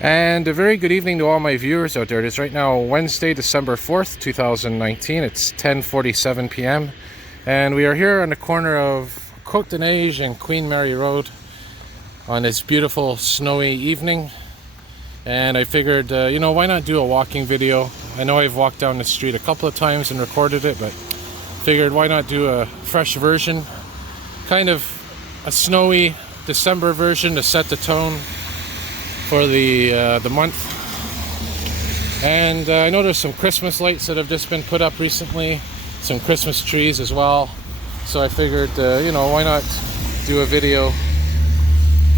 And a very good evening to all my viewers out there. It is right now Wednesday, December 4th, 2019. It's 10:47 p.m. And we are here on the corner of Côte-des-Neiges and Queen Mary Road on this beautiful snowy evening. And I figured, why not do a walking video? I know I've walked down the street a couple of times and recorded it, but figured why not do a fresh version? Kind of a snowy December version to set the tone for the month. And I know there's some Christmas lights that have just been put up recently, some Christmas trees as well. So I figured, why not do a video,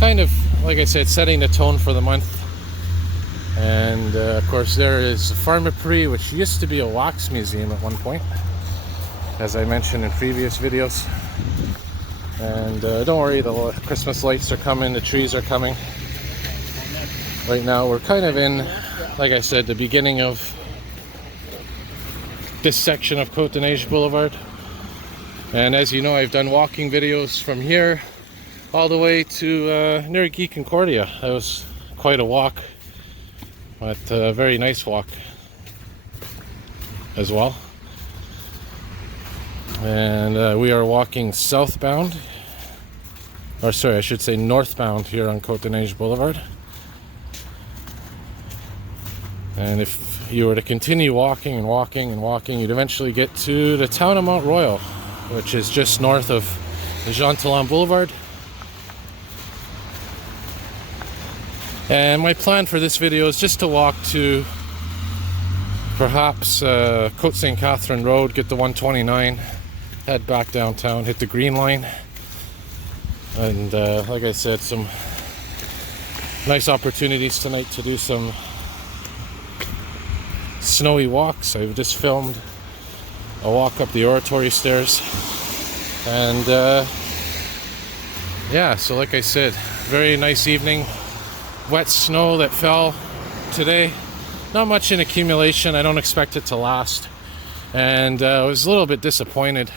kind of, like I said, setting the tone for the month. And of course there is Pharmaprix, which used to be a wax museum at one point, as I mentioned in previous videos. And don't worry, the Christmas lights are coming, the trees are coming. Right now we're kind of in, like I said, the beginning of this section of Côte-des-Neiges Boulevard. And as you know, I've done walking videos from here all the way to near Guy Concordia. That was quite a walk, but a very nice walk as well. And we are walking southbound, or sorry, I should say northbound here on Côte-des-Neiges Boulevard. And if you were to continue walking and walking and walking, you'd eventually get to the town of Mount Royal, which is just north of the Jean Talon Boulevard. And my plan for this video is just to walk to perhaps Côte St. Catherine Road, get the 129, head back downtown, hit the Green Line. And like I said, some nice opportunities tonight to do some snowy walks. I've just filmed a walk up the oratory stairs. And so like I said, very nice evening. Wet snow that fell today. Not much in accumulation. I don't expect it to last. And I was a little bit disappointed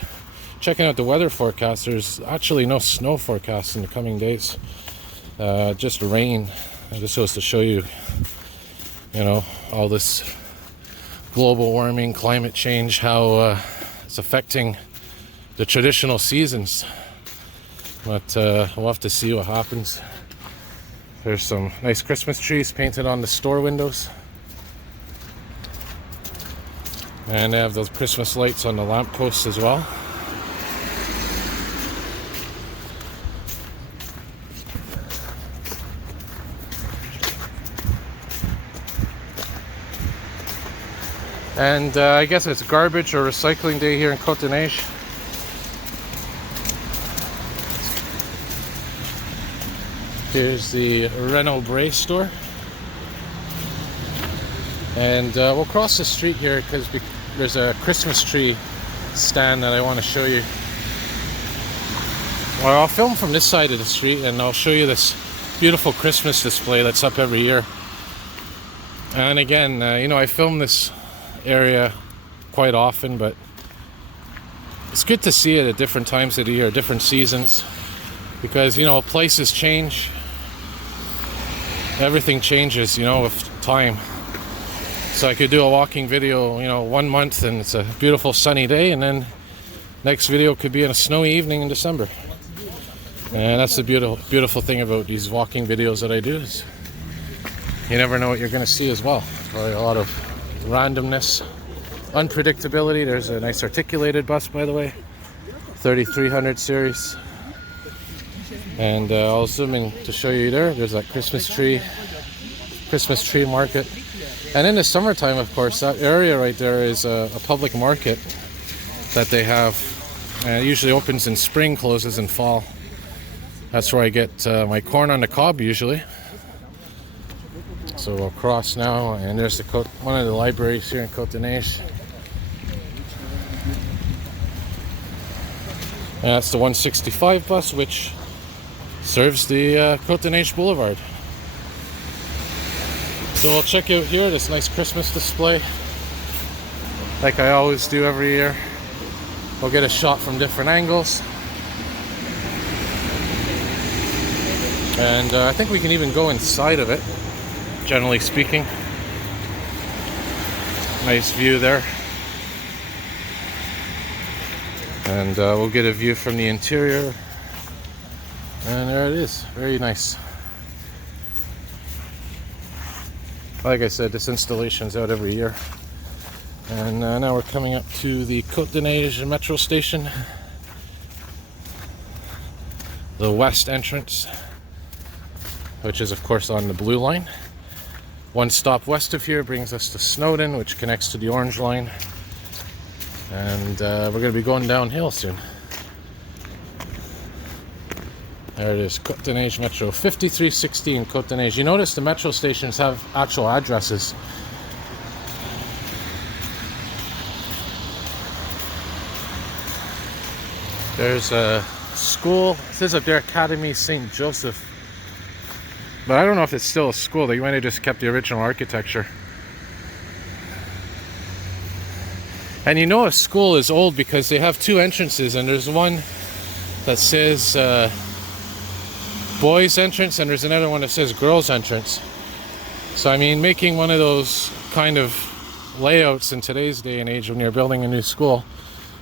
checking out the weather forecast. There's actually no snow forecast in the coming days. Just rain. It just goes to show you, all this global warming, climate change, how it's affecting the traditional seasons. But we'll have to see what happens. There's some nice Christmas trees painted on the store windows. And they have those Christmas lights on the lampposts as well. And I guess it's garbage or recycling day here in Côte-des-Neiges. Here's the Renault Bray store. And we'll cross the street here because there's a Christmas tree stand that I want to show you. Well, I'll film from this side of the street and I'll show you this beautiful Christmas display that's up every year. And again, I film this area quite often, but it's good to see it at different times of the year, different seasons, because places change, everything changes with time. So I could do a walking video 1 month and it's a beautiful sunny day, and then next video could be on a snowy evening in December. And that's the beautiful thing about these walking videos that I do, is you never know what you're going to see as well. Probably a lot of randomness, unpredictability. There's a nice articulated bus, by the way, 3300 series. And I'll zoom in to show you there. There's that Christmas tree market. And in the summertime, of course, that area right there is a public market that they have. And it usually opens in spring, closes in fall. That's where I get my corn on the cob usually. So we'll cross now, and there's one of the libraries here in Côte-des-Neiges. And that's the 165 bus, which serves the Côte-des-Neiges Boulevard. So we'll check out here this nice Christmas display, like I always do every year. We'll get a shot from different angles. And I think we can even go inside of it. generally speaking. Nice view there. And we'll get a view from the interior. And there it is. Very nice. Like I said, this installation's out every year. And now we're coming up to the Côte-des-Neiges metro station. The west entrance, which is of course on the blue line. One stop west of here brings us to Snowdon, which connects to the orange line. And we're going to be going downhill soon. There it is, Côte-des-Neiges Metro, 5316 Côte-des-Neiges. You notice the metro stations have actual addresses. There's a school, it says up there Academy St. Joseph. But I don't know if it's still a school. They might have just kept the original architecture. And you know a school is old because they have two entrances, and there's one that says boys entrance and there's another one that says girls entrance. So I mean, making one of those kind of layouts in today's day and age when you're building a new school,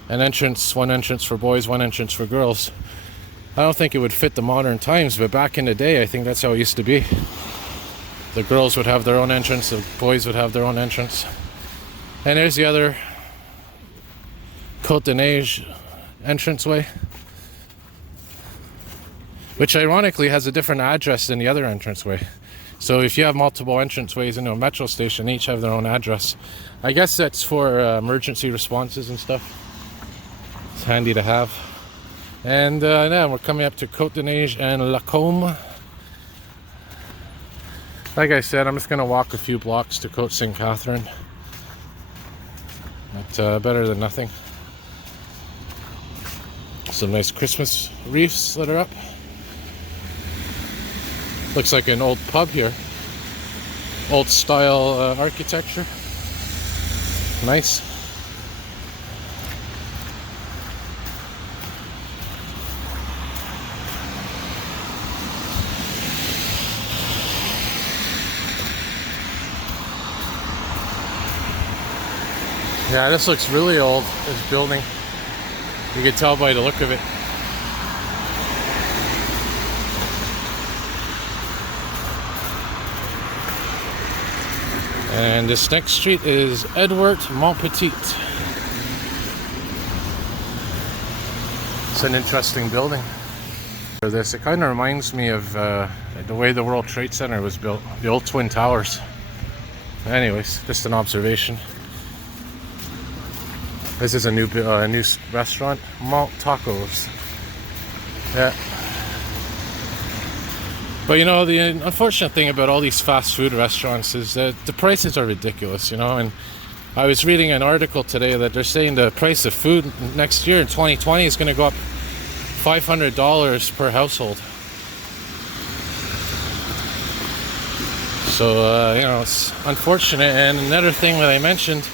an entrance, one entrance for boys, one entrance for girls, I don't think it would fit the modern times, but back in the day I think that's how it used to be. The girls would have their own entrance, the boys would have their own entrance. And there's the other Côte-des-Neiges entranceway, which ironically has a different address than the other entranceway. So if you have multiple entranceways into a metro station, each have their own address. I guess that's for emergency responses and stuff. It's handy to have. And now we're coming up to Côte-des-Neiges and Lacombe. Like I said, I'm just going to walk a few blocks to Côte St. Catherine. But better than nothing. Some nice Christmas wreaths that are up. Looks like an old pub here. Old style architecture. Nice. Yeah, this looks really old, this building. You can tell by the look of it. And this next street is Edward Montpetit. It's an interesting building. For this, it kind of reminds me of the way the World Trade Center was built, the old Twin Towers. Anyways, just an observation. This is a new restaurant, Malt Tacos. Yeah. But you know, the unfortunate thing about all these fast food restaurants is that the prices are ridiculous, you know. And I was reading an article today that they're saying the price of food next year in 2020 is going to go up $500 per household. So, you know, it's unfortunate. And another thing that I mentioned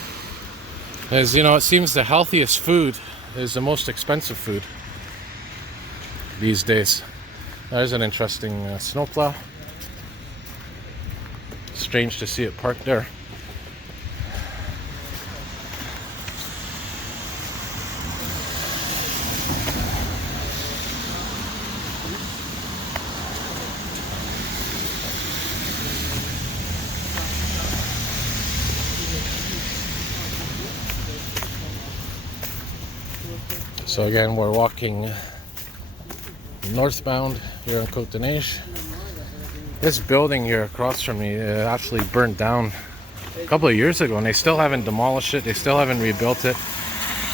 is, you know, it seems the healthiest food is the most expensive food these days. There's an interesting snowplow. Strange to see it parked there. So again, we're walking northbound here on Côte-des-Neiges. This building here across from me actually burnt down a couple of years ago, and they still haven't demolished it. They still haven't rebuilt it.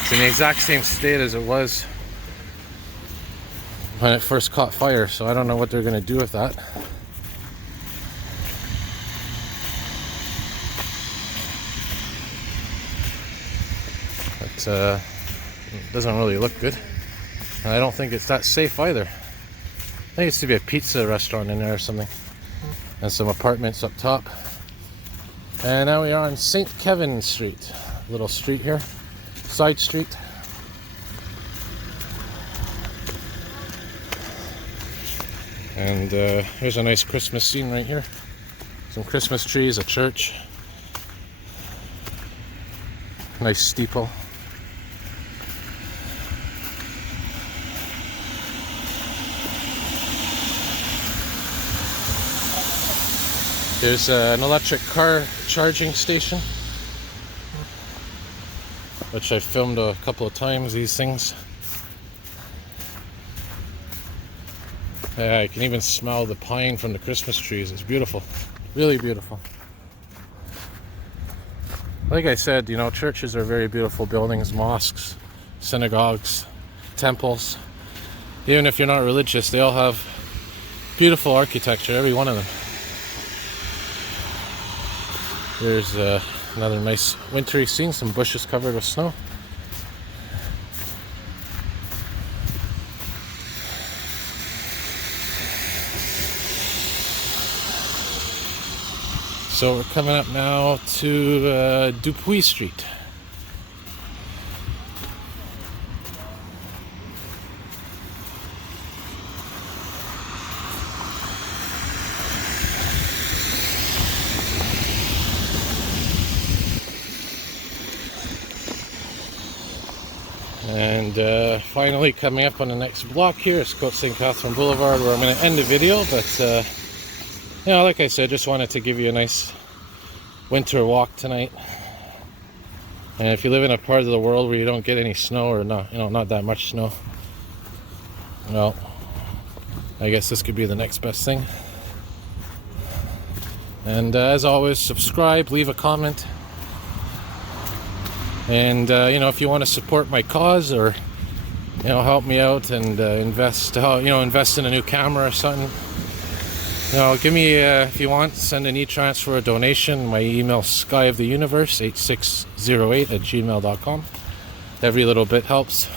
It's in the exact same state as it was when it first caught fire, so I don't know what they're going to do with that. But it doesn't really look good. And I don't think it's that safe either. I think it used to be a pizza restaurant in there or something. And some apartments up top. And now we are on St. Kevin Street. Little street here. Side street. And here's a nice Christmas scene right here. Some Christmas trees, a church. Nice steeple. There's an electric car charging station, which I've filmed a couple of times, these things. Yeah, I can even smell the pine from the Christmas trees. It's beautiful, really beautiful. Like I said, you know, churches are very beautiful buildings, mosques, synagogues, temples. Even if you're not religious, they all have beautiful architecture, every one of them. There's another nice wintry scene, some bushes covered with snow. So we're coming up now to Dupuis Street. And finally coming up on the next block here is Côte St. Catherine Boulevard, where I'm going to end the video. But you know, like I said, just wanted to give you a nice winter walk tonight. And if you live in a part of the world where you don't get any snow, or not, you know, not that much snow, well, I guess this could be the next best thing. And as always, subscribe, leave a comment. And you know, if you want to support my cause, or you know, help me out and invest in a new camera or something, you know, give me if you want, send an e-transfer, a donation. My email skyoftheuniverse8608@gmail.com. Every little bit helps.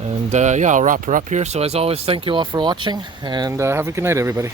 And yeah, I'll wrap her up here. So as always, thank you all for watching, and have a good night, everybody.